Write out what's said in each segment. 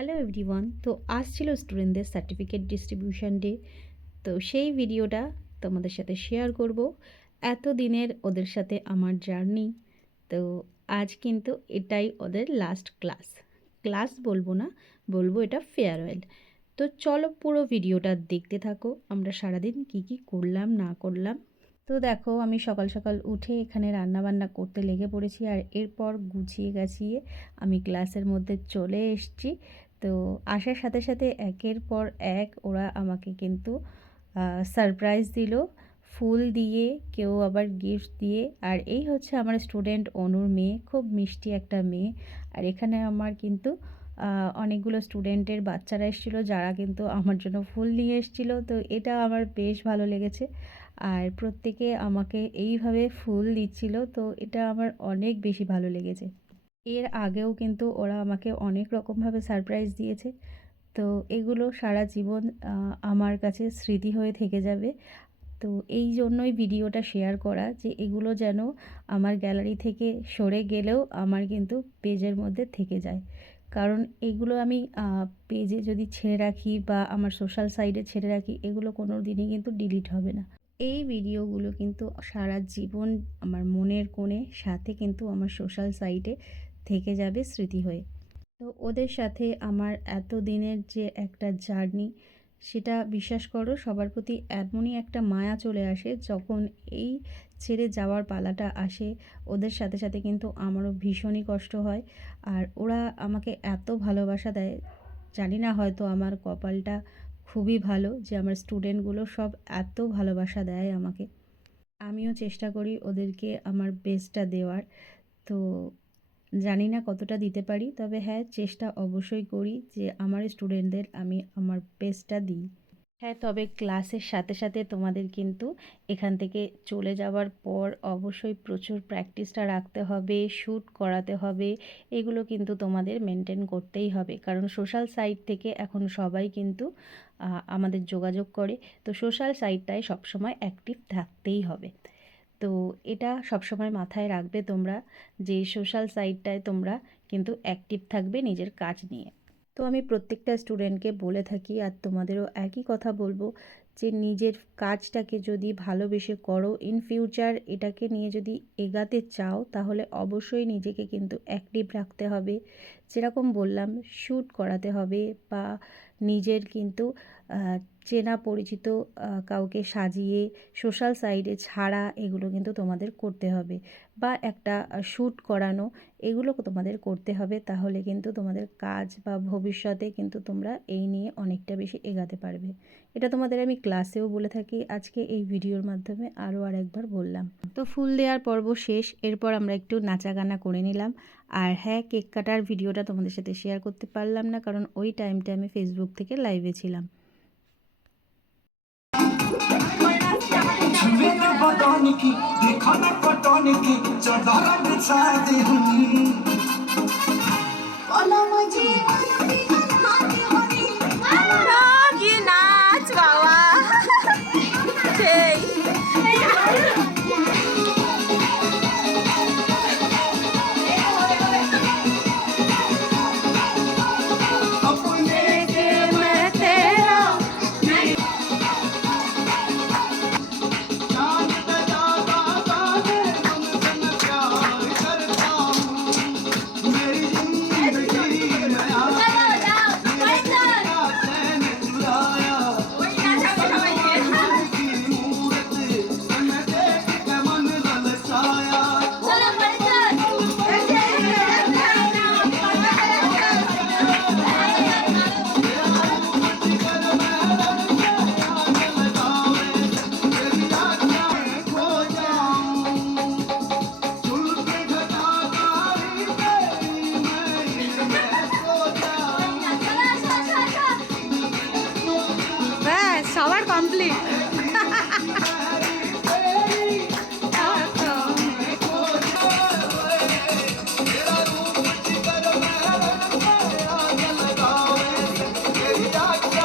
Hello everyone. তো আজ ছিল স্টুডেন্টদের সার্টিফিকেট ডিস্ট্রিবিউশন ডে। তো সেই ভিডিওটা তোমাদের সাথে শেয়ার করব। এতদিনের ওদের সাথে আমার জার্নি। তো আজ কিন্তু এটাই ওদের লাস্ট ক্লাস। ক্লাস বলবো না, বলবো এটা ফেয়ারওয়েল। তো চলো পুরো ভিডিওটা দেখতে থাকো, আমরা সারাদিন কি কি করলাম না করলাম। তো দেখো, আমি সকাল সকাল উঠে এখানে রান্নাবান্না করতে লেগে পড়েছি, আর এরপর গুছিয়ে গাছিয়ে আমি ক্লাসের মধ্যে চলে এসেছি। তো আসার সাথে সাথে একের পর এক ওরা আমাকে কিন্তু সারপ্রাইজ দিল, ফুল দিয়ে, কেউ আবার গিফট দিয়ে। আর এই হচ্ছে আমার স্টুডেন্ট অনুর মেয়ে, খুব মিষ্টি একটা মেয়ে। আর এখানে আমার কিন্তু অনেকগুলো স্টুডেন্টের বাচ্চারা এসেছিলো, যারা কিন্তু আমার জন্য ফুল নিয়ে এসেছিলো। তো এটা আমার বেশ ভালো লেগেছে। আর প্রত্যেকে আমাকে এইভাবে ফুল দিচ্ছিল, তো এটা আমার অনেক বেশি ভালো লেগেছে। এর আগেও কিন্তু ওরা আমাকে অনেক রকমভাবে সারপ্রাইজ দিয়েছে। তো এগুলো সারা জীবন আমার কাছে স্মৃতি হয়ে থেকে যাবে। তো এই জন্যই ভিডিওটা শেয়ার করা, যে এগুলো যেন আমার গ্যালারি থেকে সরে গেলেও আমার কিন্তু পেজের মধ্যে থেকে যায়। কারণ এগুলো আমি পেজে যদি ছেড়ে রাখি বা আমার সোশ্যাল সাইটে ছেড়ে রাখি, এগুলো কোনো দিনই কিন্তু ডিলিট হবে না। এই ভিডিওগুলো কিন্তু সারা জীবন আমার মনের কোণে সাথে কিন্তু আমার সোশ্যাল সাইটে থেকে যাবে স্মৃতি হয়ে। তো ওদের সাথে আমার এত দিনের যে একটা জার্নি, সেটা বিশ্বাস করো সবার প্রতি এমনই একটা মায়া চলে আসে যখন এই ছেড়ে যাওয়ার পালাটা আসে। ওদের সাথে সাথে কিন্তু আমারও ভীষণই কষ্ট হয়। আর ওরা আমাকে এত ভালোবাসা দেয়, জানি না, হয়তো আমার কপালটা খুবই ভালো যে আমার স্টুডেন্টগুলো সব এত ভালোবাসা দেয় আমাকে। আমিও চেষ্টা করি ওদেরকে আমার বেস্টটা দেওয়ার। তো জানি না কতটা দিতে পারি, তবে হ্যাঁ, চেষ্টা অবশ্যই করি যে আমার স্টুডেন্টদের আমি আমার বেস্টটা দিই। হ্যাঁ, তবে ক্লাসের সাথে সাথে তোমাদের কিন্তু এখান থেকে চলে যাওয়ার পর অবশ্যই প্রচুর প্র্যাকটিসটা রাখতে হবে, শ্যুট করাতে হবে। এগুলো কিন্তু তোমাদের মেনটেন করতেই হবে, কারণ সোশ্যাল সাইট থেকে এখন সবাই কিন্তু আমাদের যোগাযোগ করে। তো সোশ্যাল সাইটটায় সবসময় অ্যাক্টিভ থাকতেই হবে। তো এটা সবসময় মাথায় রাখবে তোমরা, যে সোশ্যাল সাইটটায় তোমরা কিন্তু অ্যাক্টিভ থাকবে নিজের কাজ নিয়ে। তো আমি প্রত্যেকটা স্টুডেন্টকে বলে থাকি, আর তোমাদেরও একই কথা বলবো, যে নিজের কাজটাকে যদি ভালোবেসে করো, ইন ফিউচার এটাকে নিয়ে যদি এগাতে চাও, তাহলে অবশ্যই নিজেকে কিন্তু অ্যাক্টিভ রাখতে হবে। যেরকম বললাম, শ্যুট করাতে হবে, বা নিজের কিন্তু চেনা পরিচিত কাউকে সাজিয়ে সোশ্যাল সাইটে ছাড়া, এগুলো কিন্তু তোমাদের করতে হবে। বা একটা শ্যুট করানো, এগুলো তোমাদের করতে হবে। তাহলে কিন্তু তোমাদের কাজ বা ভবিষ্যতে কিন্তু তোমরা এই নিয়ে অনেকটা বেশি এগাতে পারবে। এটা তোমাদের আমি ক্লাসেও বলে থাকি, আজকে এই ভিডিওর মাধ্যমে আরও আরেকবার বললাম। তো ফুল দেওয়ার পর্ব শেষ, এরপর আমরা একটু নাচা গানা করে নিলাম। আর হ্যাঁ, কেক কাটার ভিডিওটা তোমাদের সাথে শেয়ার করতে পারলাম না, কারণ ওই টাইমটা আমি ফেসবুক থেকে লাইভে ছিলাম। की देखा ना पटौनी की चढ़ा बिछा दे नाच बाबा সবার কমপ্লিট।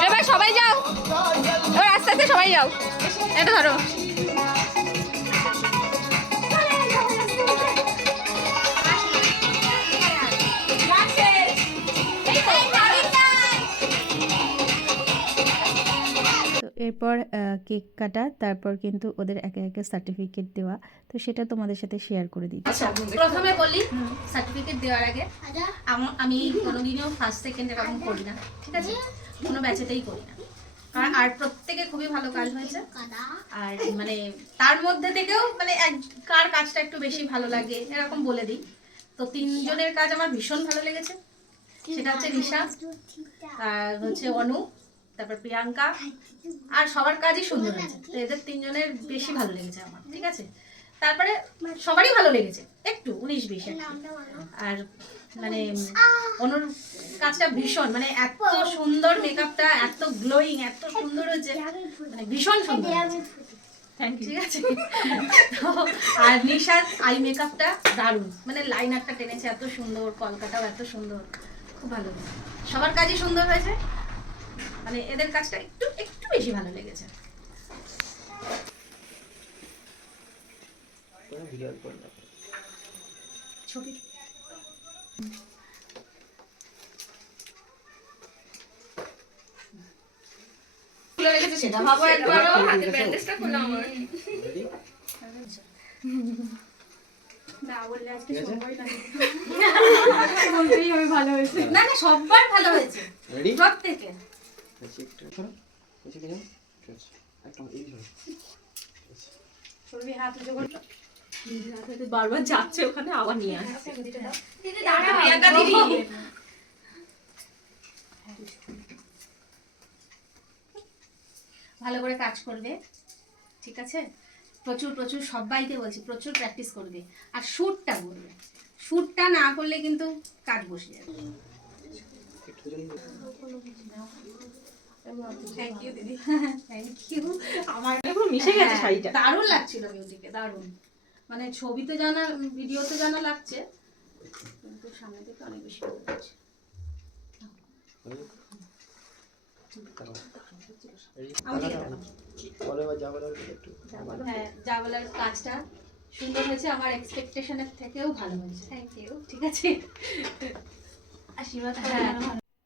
এবার সবাই যাও, এবার আস্তে আস্তে সবাই যাও, এটা ধরো। এরপর কেক কাটা, তারপর কিন্তু ওদের একে একে সার্টিফিকেট দেওয়া, তো সেটা তোমাদের সাথে শেয়ার করে দিচ্ছি। আচ্ছা, প্রথমে বলি সার্টিফিকেট দেওয়ার আগে আমি কোনোদিনও ফার্স্ট সেকেন্ড এরকম করি না, ঠিক আছে? কোনো ব্যাচেতেই করি না, কারণ আর প্রত্যেকে খুবই ভালো কাজ হয়েছে। আর মানে তার মধ্যে থেকেও মানে কার কাজটা একটু বেশি ভালো লাগে এরকম বলে দিই। তো তিনজনের কাজ আমার ভীষণ ভালো লেগেছে, সেটা হচ্ছে নিশা, আর হচ্ছে অনু, তারপর প্রিয়াঙ্কা, আর সবার কাজই সুন্দর হয়েছে। তো এদের তিনজনের বেশি ভালো লেগেছে আমার, ঠিক আছে? তারপরে সবারই ভালো লেগেছে একটু 19-20 আর মানে অনুর কাজটা ভীষণ, মানে এত সুন্দর মেকআপটা, এত গ্লোয়িং, এত সুন্দর হয়েছে, মানে ভীষণ সুন্দর হয়েছে। ঠিক আছে। তো আর নিশার আই মেকআপটা দারুণ, মানে লাইনারটা টেনেছে এত সুন্দর, কলকাতাও এত সুন্দর, খুব ভালো হয়েছে। সবার কাজই সুন্দর হয়েছে, মানে এদের কাজটা একটু একটু বেশি ভালো লেগেছে। ছবি সেটা ভাবো একবারও, হাতের ব্যান্ডেজটা খুলে আমার না বললে আজকে সবাই বলতেই হবে ভালো হয়েছে। না না, সবার ভালো হয়েছে, প্রত্যেকে। বারবার যাচ্ছে ওখানে, আবার নিয়ে আসছে। ভালো করে কাজ করবে, ঠিক আছে? প্রচুর প্রচুর, সবাইকে বলছি, প্রচুর প্র্যাকটিস করবে, আর শ্যুটটা করবে। শ্যুটটা না করলে কিন্তু কাজ বসে যাবে। থ্যাংক ইউ দিদি, থ্যাংক ইউ। আমার মিশে গেছে শাড়িটা, দারুণ লাগছিল মিউজিকে, দারুণ, মানে ছবিতে জানা, ভিডিওতে জানা লাগছে, কিন্তু সামনে থেকে অনেক বেশি ভালো লাগছে। হ্যাঁ, যা বলার কাজটা সুন্দর হয়েছে, আমার এক্সপেকটেশনের থেকেও ভালো হয়েছে। থ্যাংক ইউ, ঠিক আছে? আশীর্বাদ। হ্যাঁ,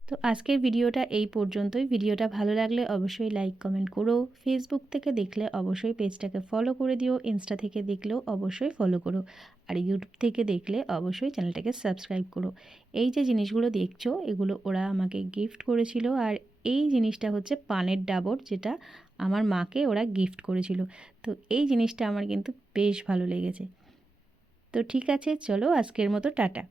তো আজকের ভিডিওটা এই পর্যন্তই। ভিডিওটা ভালো লাগলে অবশ্যই লাইক কমেন্ট করো, ফেসবুক থেকে দেখলে অবশ্যই পেজটাকে ফলো করে দিও, ইনস্টা থেকে দেখলেও অবশ্যই ফলো করো, আর ইউটিউব থেকে দেখলে অবশ্যই চ্যানেলটাকে সাবস্ক্রাইব করো। এই যে জিনিসগুলো দেখছো এগুলো ওরা আমাকে গিফট করেছিল, আর এই জিনিসটা হচ্ছে পানের ডাবর, যেটা আমার মাকে ওরা গিফট করেছিল। তো এই জিনিসটা আমার কিন্তু বেশ ভালো লেগেছে। তো ঠিক আছে, চলো আজকের মতো টাটা।